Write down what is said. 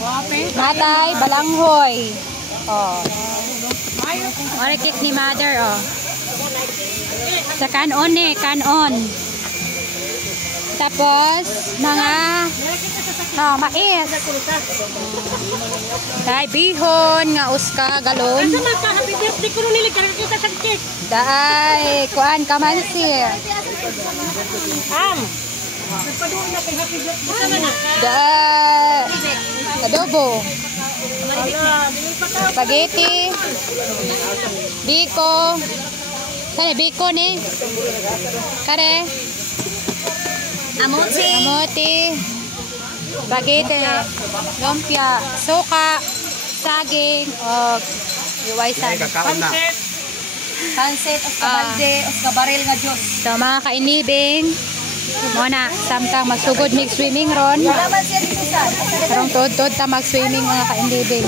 Matay, balanghoy. Oh. Orekik ni mother, oh. Sa kanon eh, kanon. Tapos, mga mais. Dahil bihon, nga uska, galon. Dahil, kuan, kamansi. Dahil, adobo. Spaghetti. Biko. Kare, biko ni. Kare. Amote. Spaghetti. Lumpia. Suka. Saging. O, iwaisan. Sunset, Oscabalde, Oscabaril nga Diyos. So, mga kainibing. Muna, samtang magsugod mag-swimming ron. Salamat siya dito sa. Karong tod-tod ta mag-swimming mga kainibing.